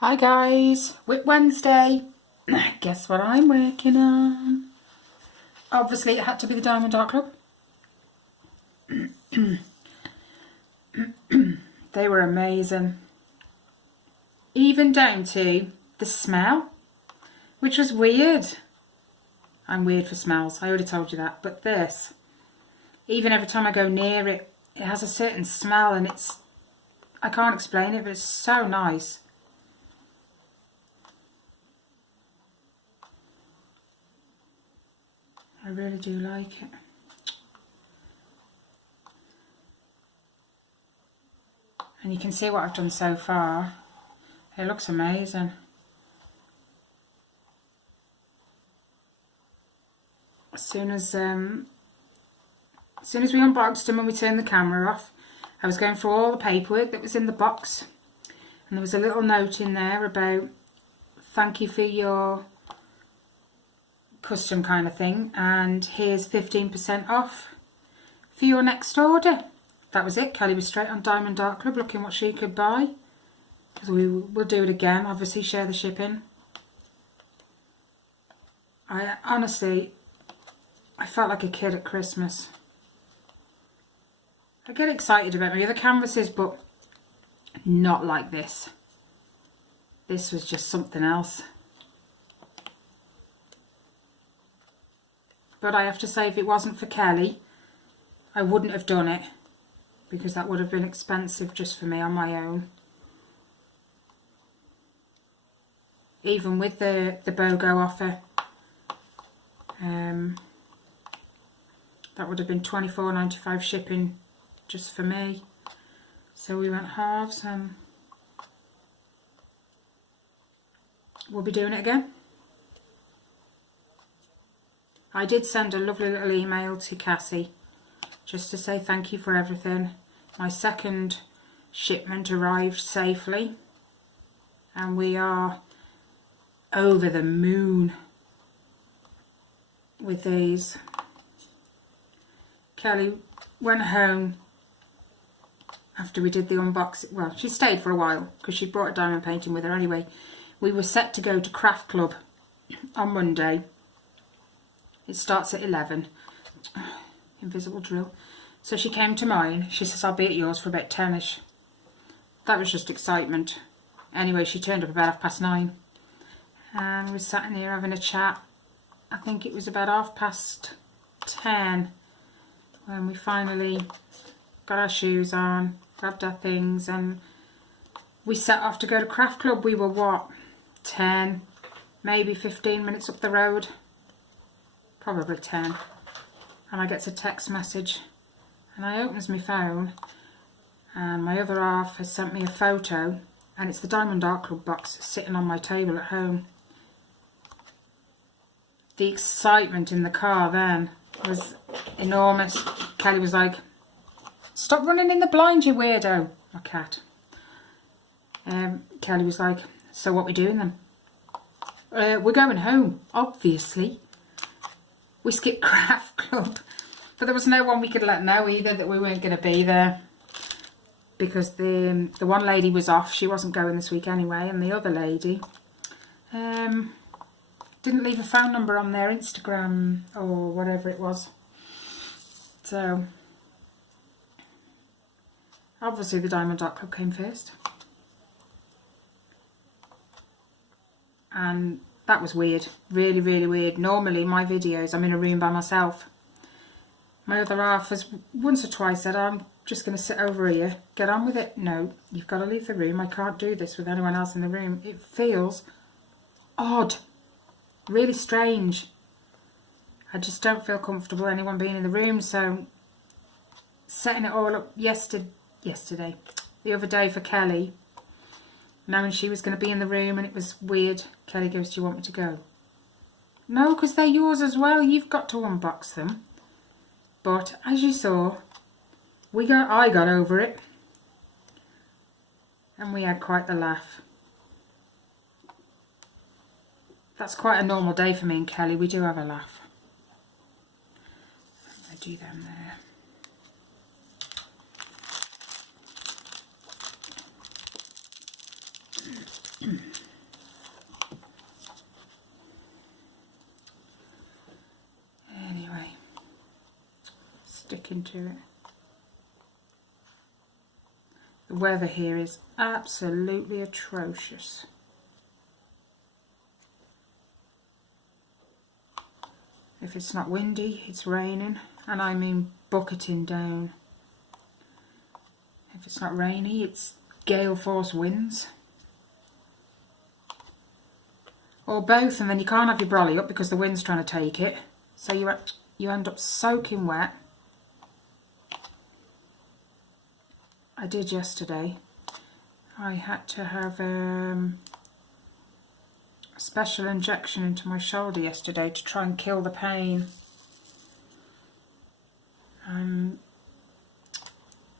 Hi guys, WIP Wednesday. Guess what I'm working on? Obviously it had to be the Diamond Art Club. They were amazing. Even down to the smell, which was weird. I'm weird for smells, I already told you that. But this, even every time I go near it, it has a certain smell and I can't explain it, but it's so nice. I really do like it. And you can see what I've done so far. It looks amazing. As soon as we unboxed them and we turned the camera off, I was going through all the paperwork that was in the box. And there was a little note in there about thank you for your custom kind of thing, and here's 15% off for your next order. That was it. Kelly was straight on Diamond Art Club looking what she could buy, because we will do it again, obviously share the shipping. I felt like a kid at Christmas. I get excited about my other canvases, but not like this. This was just something else. But I have to say, if it wasn't for Kelly, I wouldn't have done it, because that would have been expensive just for me on my own. Even with the BOGO offer, that would have been $24.95 shipping just for me. So we went halves, and we'll be doing it again. I did send a lovely little email to Cassie just to say thank you for everything. My second shipment arrived safely and we are over the moon with these. Kelly went home after we did the unboxing. Well, she stayed for a while because she brought a diamond painting with her anyway. We were set to go to Craft Club on Monday. It starts at 11. Invisible drill. So she came to mine. She says, I'll be at yours for about 10ish. That was just excitement. Anyway, she turned up about 9:30. And we sat in here having a chat. I think it was about 10:30 when we finally got our shoes on, grabbed our things, and we set off to go to Craft Club. We were, what, 10, maybe 15 minutes up the road? Probably 10. And I get a text message, and I opens my phone, and my other half has sent me a photo, and it's the Diamond Art Club box sitting on my table at home. The excitement in the car then was enormous. Kelly was like, stop running in the blind, you weirdo. My cat. Kelly was like, so what we doing then? We're going home, obviously. We skipped Craft Club, but there was no one we could let know either that we weren't going to be there, because the one lady was off. She wasn't going this week anyway, and the other lady didn't leave a phone number on their Instagram or whatever it was. So obviously the Diamond Art Club came first, and that was weird, really, really weird. Normally my videos, I'm in a room by myself. My other half has once or twice said, I'm just going to sit over here, get on with it. No, you've got to leave the room. I can't do this with anyone else in the room. It feels odd, really strange. I just don't feel comfortable anyone being in the room. So setting it all up yesterday, the other day for Kelly, knowing she was going to be in the room, and it was weird. Kelly goes, do you want me to go? No, because they're yours as well. You've got to unbox them. But as you saw, I got over it. And we had quite the laugh. That's quite a normal day for me and Kelly. We do have a laugh. I do them there. into it. The weather here is absolutely atrocious. If it's not windy, it's raining, and I mean bucketing down. If it's not rainy, it's gale force winds. Or both, and then you can't have your brolly up because the wind's trying to take it. So you end up soaking wet. I did yesterday. I had to have a special injection into my shoulder yesterday to try and kill the pain.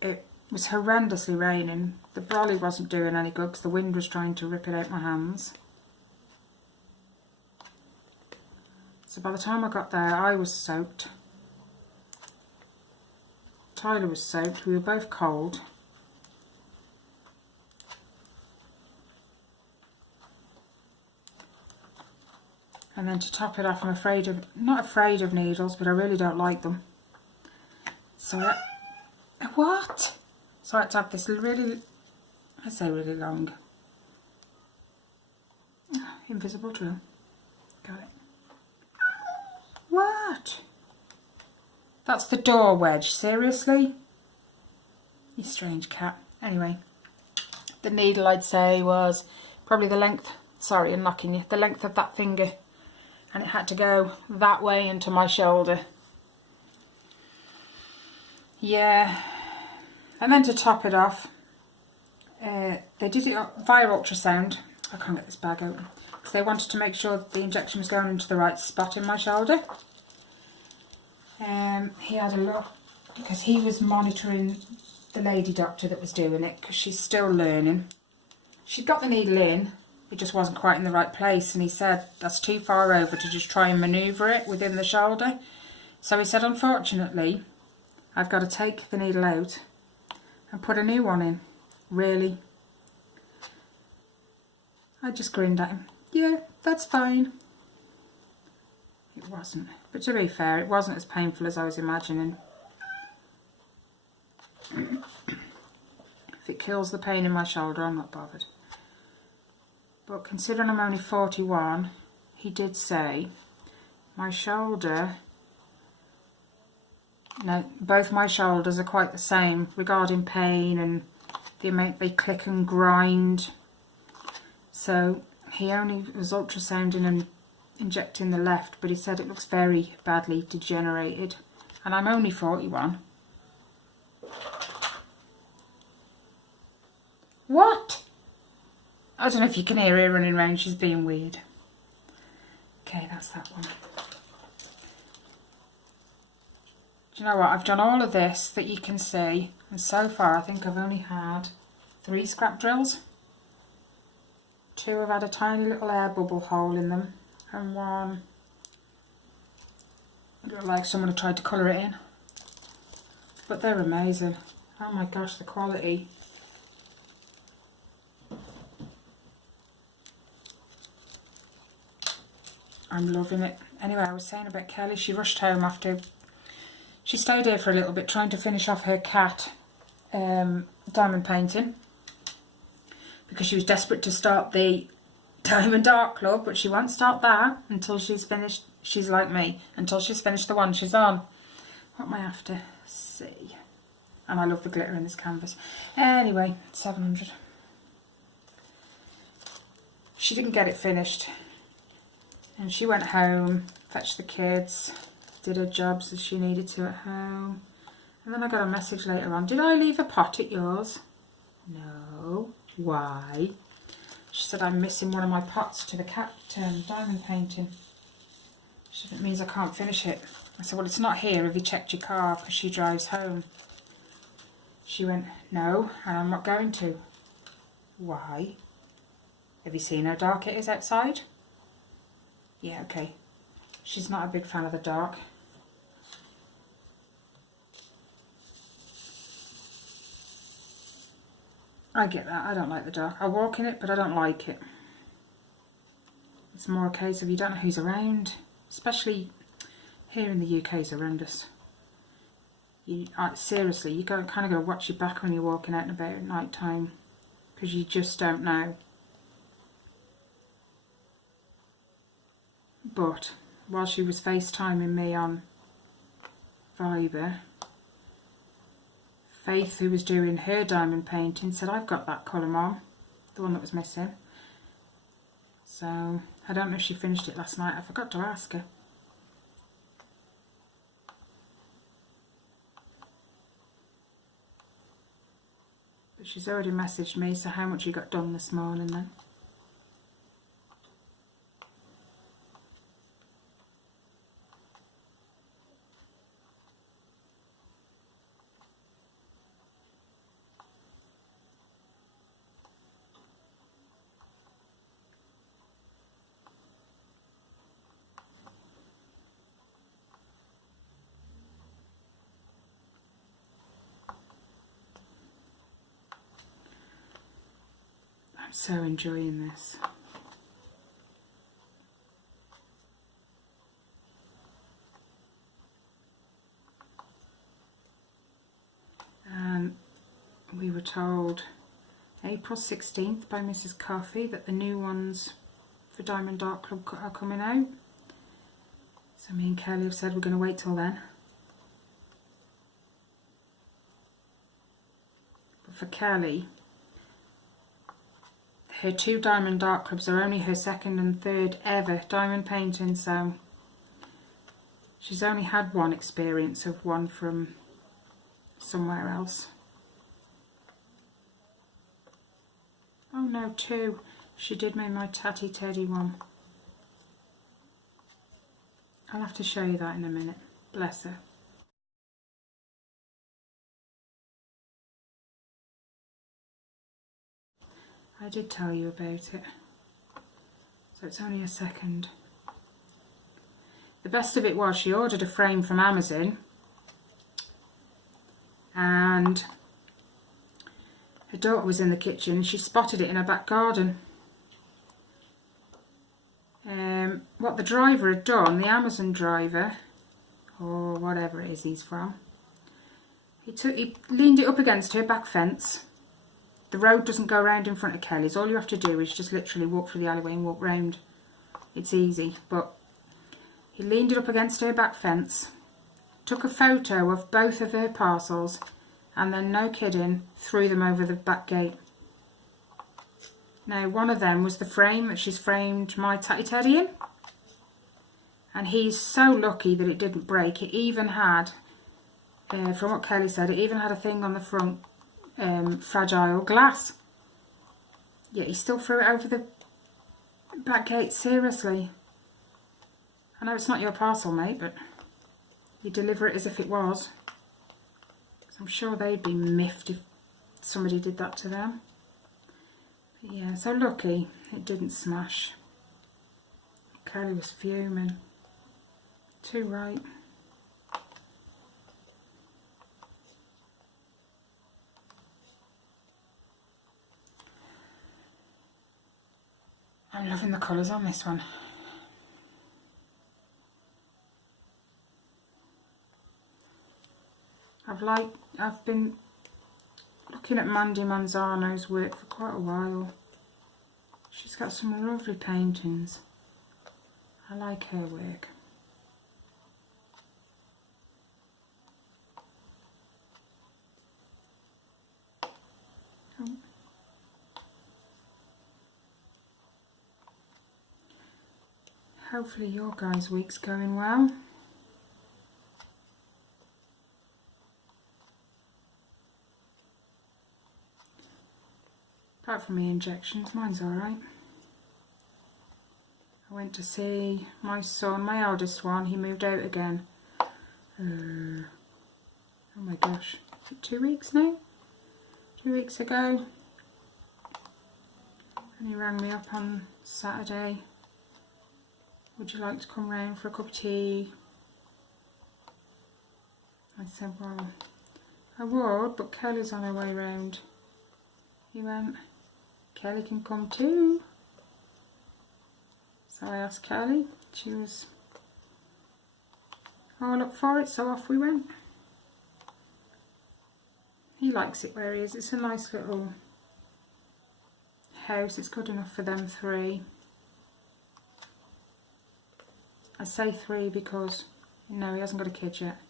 It was horrendously raining. The brolly wasn't doing any good because the wind was trying to rip it out my hands. So by the time I got there, I was soaked. Tyler was soaked. We were both cold. And then to top it off, I'm not afraid of needles, but I really don't like them. So what? So I had to have this really, I say really long, invisible drill. Got it. What? That's the door wedge, seriously? You strange cat. Anyway, the needle I'd say was probably the length, sorry I'm knocking you, the length of that finger. And it had to go that way into my shoulder. Yeah. And then to top it off, they did it via ultrasound. I can't get this bag open. Because they wanted to make sure that the injection was going into the right spot in my shoulder. He had a look, because he was monitoring the lady doctor that was doing it, because she's still learning. She'd got the needle in, it just wasn't quite in the right place, and he said that's too far over to just try and manoeuvre it within the shoulder. So he said, unfortunately, I've got to take the needle out and put a new one in. Really? I just grinned at him. Yeah, that's fine. It wasn't. But to be fair, it wasn't as painful as I was imagining. If it kills the pain in my shoulder, I'm not bothered. But considering I'm only 41, he did say my shoulder, no, both my shoulders are quite the same regarding pain and the amount they click and grind. So he only was ultrasounding and injecting the left, but he said it looks very badly degenerated, and I'm only 41. What? I don't know if you can hear her running around, she's being weird. Okay, that's that one. Do you know what, I've done all of this that you can see, and so far I think I've only had 3 scrap drills. 2 have had a tiny little air bubble hole in them, and 1 looked like someone had tried to colour it in. But they're amazing. Oh my gosh, the quality. I'm loving it. Anyway, I was saying about Kelly, she rushed home after, she stayed here for a little bit trying to finish off her cat diamond painting, because she was desperate to start the Diamond Art Club, but she won't start that until she's finished, she's like me, until she's finished the one she's on. What am I after? See. And I love the glitter in this canvas. Anyway, 700. She didn't get it finished. And she went home, fetched the kids, did her jobs as she needed to at home. And then I got a message later on, did I leave a pot at yours? No. Why? She said, I'm missing one of my pots to the cat diamond painting. She said, it means I can't finish it. I said, well, it's not here. Have you checked your car? Because she drives home. She went, no, and I'm not going to. Why? Have you seen how dark it is outside? Yeah, okay. She's not a big fan of the dark. I get that. I don't like the dark. I walk in it, but I don't like it. It's more a case of you don't know who's around. Especially here in the UK, it's horrendous. seriously, you kind of got to watch your back when you're walking out and about at night time, because you just don't know. But while she was FaceTiming me on Viber, Faith, who was doing her diamond painting, said, I've got that colour, Mum, the one that was missing. So I don't know if she finished it last night. I forgot to ask her. But she's already messaged me, so how much you got done this morning then? I'm so enjoying this. And we were told April 16th by Mrs. Coffey that the new ones for Diamond Dark Club are coming out. So me and Kelly have said we're going to wait till then. But for Kelly, her 2 Diamond Dark Clubs are only her 2nd and 3rd ever diamond painting, so she's only had one experience of one from somewhere else. Oh no, 2. She did make my Tatty Teddy one. I'll have to show you that in a minute. Bless her. I did tell you about it, so it's only a 2nd. The best of it was she ordered a frame from Amazon, and her daughter was in the kitchen and she spotted it in her back garden. What the driver had done, the Amazon driver, or whatever it is he's from, he leaned it up against her back fence. The road doesn't go round in front of Kelly's. All you have to do is just literally walk through the alleyway and walk round. It's easy. But he leaned it up against her back fence, took a photo of both of her parcels, and then, no kidding, threw them over the back gate. Now, one of them was the frame that she's framed my Tatty Teddy in. And he's so lucky that it didn't break. It even had, from what Kelly said, it even had a thing on the front, fragile glass. Yet he still threw it over the back gate. Seriously. I know it's not your parcel, mate, but you deliver it as if it was. I'm sure they'd be miffed if somebody did that to them. But yeah, so lucky it didn't smash. Kelly was fuming. Too right. I'm loving the colours on this one. I've been looking at Mandy Manzano's work for quite a while. She's got some lovely paintings. I like her work. Oh. Hopefully your guys' week's going well. Apart from the injections, mine's alright. I went to see my son, my eldest one. He moved out again. Oh my gosh, is it 2 weeks now? 2 weeks ago. And he rang me up on Saturday. Would you like to come round for a cup of tea? I said, well, I would, but Kelly's on her way round. He went, Kelly can come too. So I asked Kelly. She was all up for it, so off we went. He likes it where he is. It's a nice little house. It's good enough for them three. I say three because, no, he hasn't got a kid yet.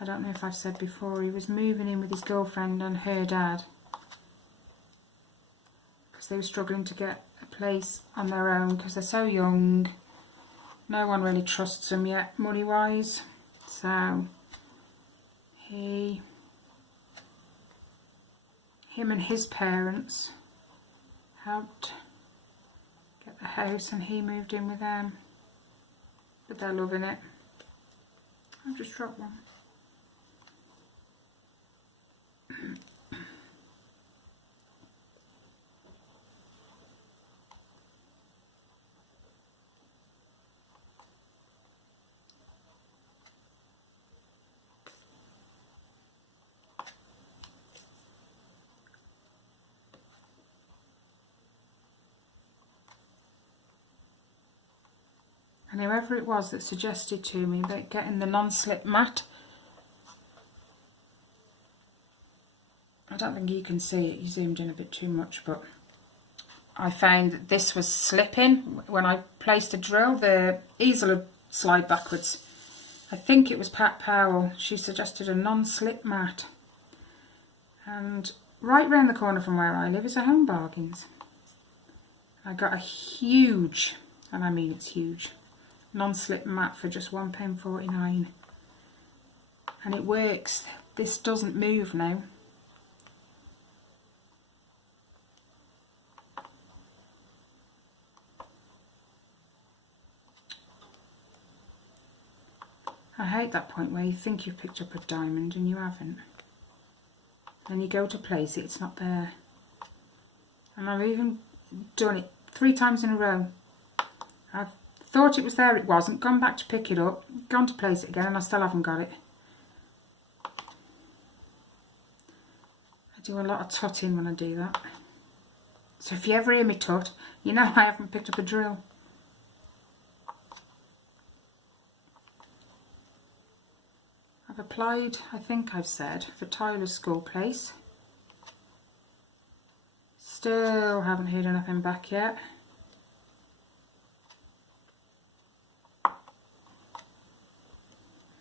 I don't know if I've said before, he was moving in with his girlfriend and her dad because they were struggling to get a place on their own because they're so young. No one really trusts them yet, money-wise. So him and his parents helped get the house and he moved in with them. But they're loving it. I've just dropped one. And whoever it was that suggested to me about getting the non-slip mat, I don't think you can see it, you zoomed in a bit too much, but I found that this was slipping. When I placed a drill, the easel would slide backwards. I think it was Pat Powell, she suggested a non-slip mat. And right round the corner from where I live is a Home Bargains. I got a huge, and I mean it's huge, non-slip mat for just £1.49, and it works. This doesn't move now. I hate that point where you think you've picked up a diamond and you haven't. Then you go to place it, it's not there. And I've even done it 3 times in a row. I've thought it was there, it wasn't, gone back to pick it up, gone to place it again, and I still haven't got it. I do a lot of tutting when I do that. So if you ever hear me tut, you know I haven't picked up a drill. I've applied, I think I've said, for Tyler's school place. Still haven't heard anything back yet.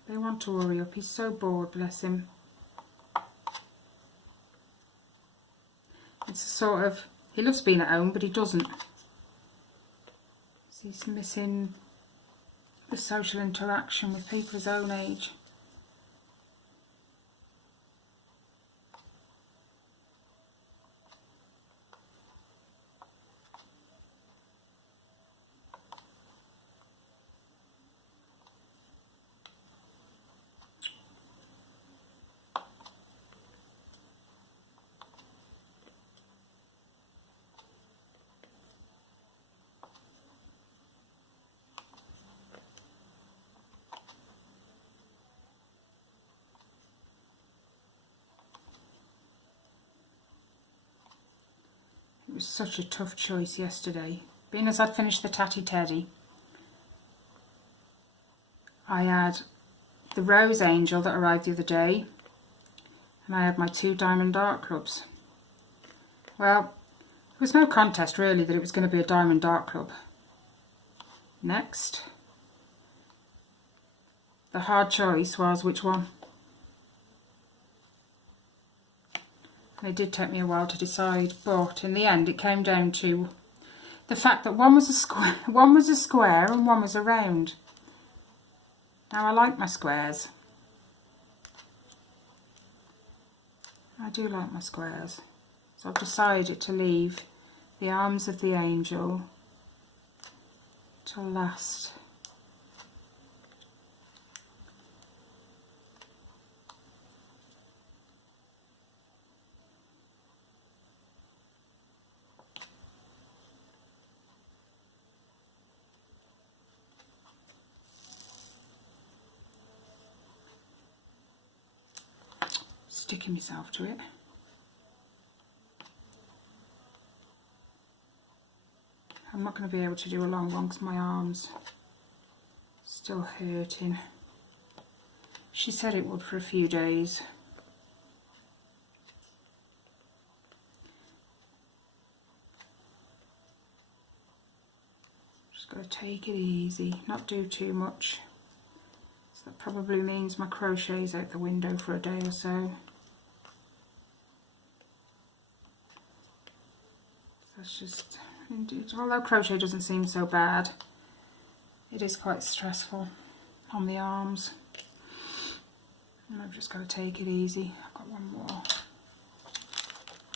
They want to hurry up, he's so bored, bless him. It's a sort of, he loves being at home, but he doesn't. He's missing the social interaction with people his own age. It was such a tough choice yesterday. Being as I'd finished the Tatty Teddy, I had the Rose Angel that arrived the other day, and I had my 2 Diamond Dark Clubs. Well, there was no contest really that it was going to be a Diamond Dark Club. Next, the hard choice was which one. And it did take me a while to decide, but in the end it came down to the fact that one was a square and one was a round. Now I like my squares. I do like my squares. So I've decided to leave the arms of the angel till last. Sticking myself to it. I'm not going to be able to do a long one because my arm's still hurting. She said it would for a few days. Just got to take it easy, not do too much. So that probably means my crochet's out the window for a day or so. That's just, indeed, although crochet doesn't seem so bad, it is quite stressful on the arms. And I've just got to take it easy. I've got one more.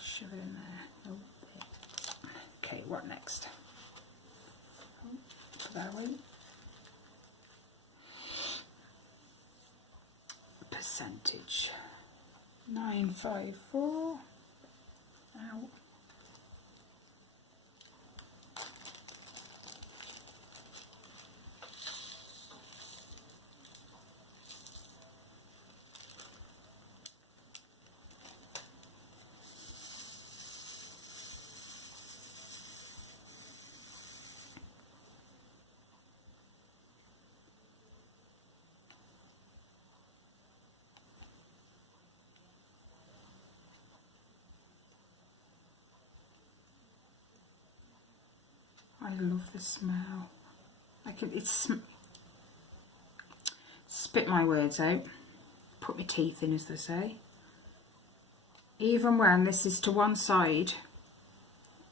Shove it in there. Oh. Okay, what next? Oh, put that away. Percentage. 954. Ow. I love the smell. It's spit my words out, put my teeth in, as they say. Even when this is to one side,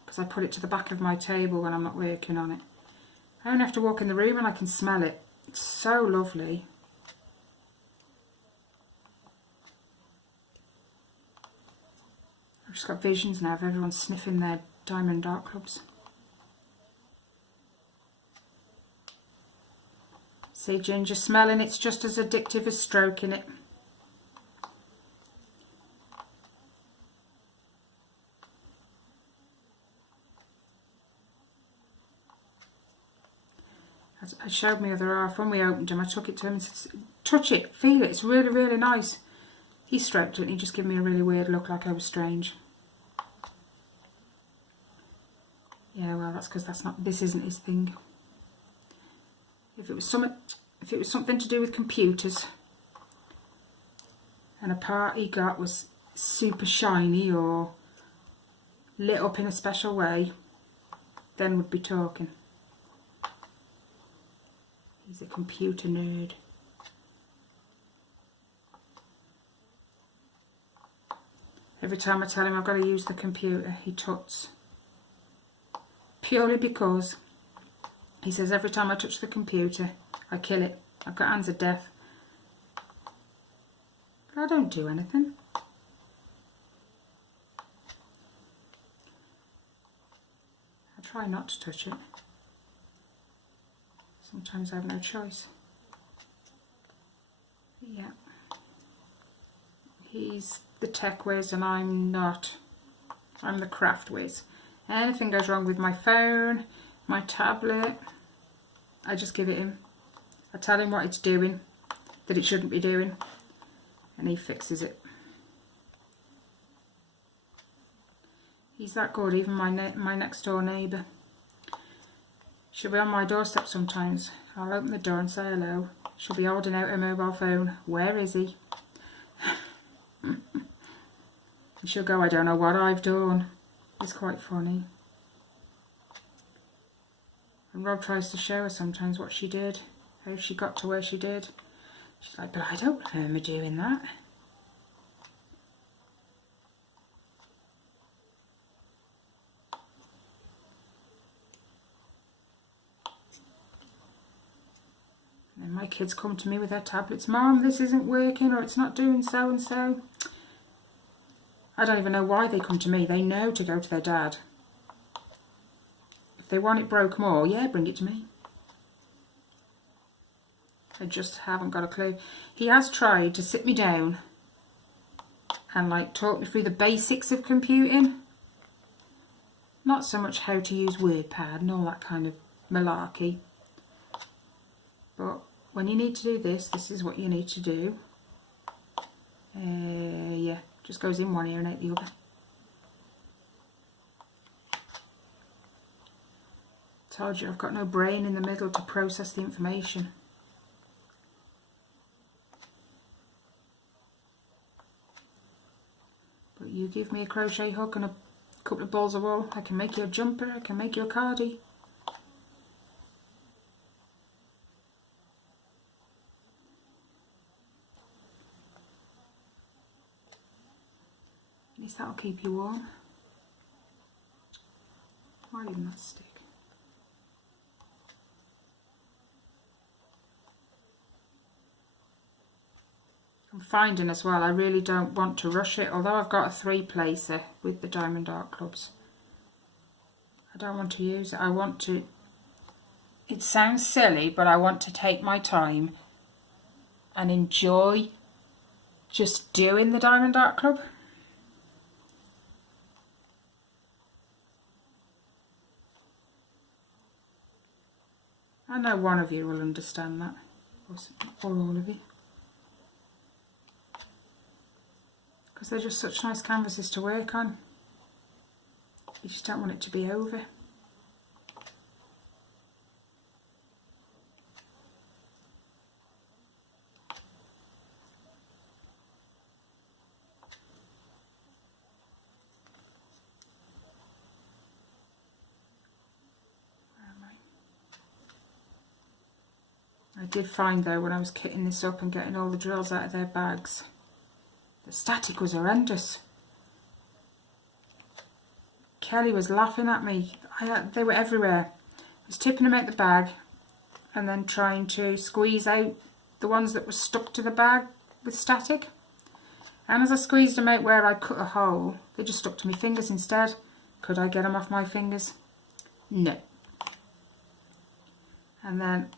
because I put it to the back of my table when I'm not working on it. I don't have to walk in the room and I can smell it. It's so lovely. I've just got visions now of everyone sniffing their diamond dart clubs. See, Ginger, smelling it's just as addictive as stroking it. As I showed my other half when we opened them, I took it to him and said, touch it, feel it, it's really, really nice. He stroked it and he just gave me a really weird look, like I was strange. Yeah, well, that's because this isn't his thing. If it was something to do with computers and a part he got was super shiny or lit up in a special way, then we'd be talking. He's a computer nerd. Every time I tell him I've got to use the computer, he tuts. Purely because he says every time I touch the computer, I kill it. I've got hands of death. But I don't do anything. I try not to touch it. Sometimes I have no choice. Yeah. He's the tech whiz and I'm not. I'm the craft whiz. Anything goes wrong with my phone, my tablet, I just give it him. I tell him what it's doing, that it shouldn't be doing, and he fixes it. He's that good. Even my next door neighbour, she'll be on my doorstep sometimes. I'll open the door and say hello. She'll be holding out her mobile phone. Where is he? And she'll go, I don't know what I've done. It's quite funny. And Rob tries to show her sometimes what she did, how she got to where she did. She's like, but I don't remember doing that. And then my kids come to me with their tablets. Mom, this isn't working, or it's not doing so and so. I don't even know why they come to me. They know to go to their dad. If they want it broke more, yeah, bring it to me. They just haven't got a clue. He has tried to sit me down and like talk me through the basics of computing. Not so much how to use WordPad and all that kind of malarkey. But when you need to do this, this is what you need to do. Yeah, just goes in one ear and out the other. Told you I've got no brain in the middle to process the information. But you give me a crochet hook and a couple of balls of wool, I can make you a jumper, I can make you a cardie. that'll keep you warm. Why didn't that stick? I'm finding as well, I really don't want to rush it, although I've got a 3-placer with the diamond art clubs. I don't want to use it. I want to, it sounds silly, but I want to take my time and enjoy just doing the diamond art club. I know one of you will understand that, or all of you. Because they're just such nice canvases to work on. You just don't want it to be over. I did find though when I was kitting this up and getting all the drills out of their bags, the static was horrendous. Kelly was laughing at me. They were everywhere. I was tipping them out the bag and then trying to squeeze out the ones that were stuck to the bag with static. And as I squeezed them out where I cut a hole, they just stuck to my fingers instead. Could I get them off my fingers? No. And then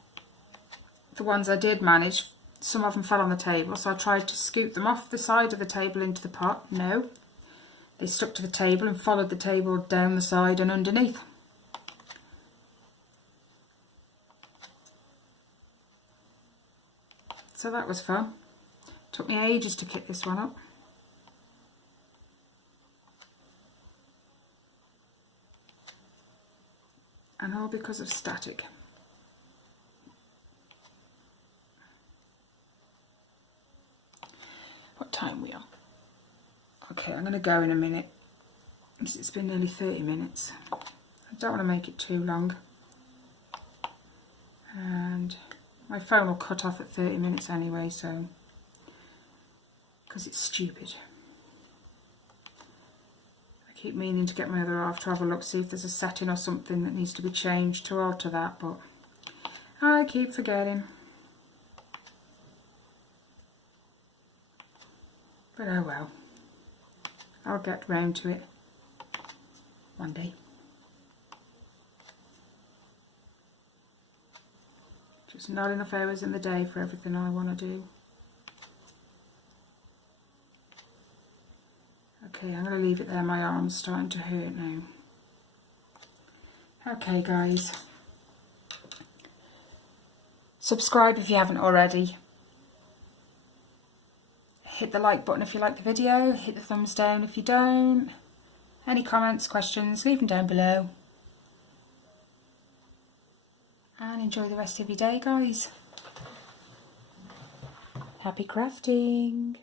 the ones I did manage, some of them fell on the table, so I tried to scoot them off the side of the table into the pot. No. They stuck to the table and followed the table down the side and underneath. So that was fun. Took me ages to kit this one up. And all because of static. What time we are? Okay, I'm going to go in a minute because it's been nearly 30 minutes. I don't want to make it too long. And my phone will cut off at 30 minutes anyway, so, because it's stupid. I keep meaning to get my other half to have a look, see if there's a setting or something that needs to be changed to alter that, but I keep forgetting. But oh well, I'll get round to it one day. Just not enough hours in the day for everything I want to do. Okay, I'm going to leave it there, my arm's starting to hurt now. Okay guys, subscribe if you haven't already. Hit the like button if you like the video, hit the thumbs down if you don't. Any comments, questions, leave them down below. And enjoy the rest of your day, guys. Happy crafting!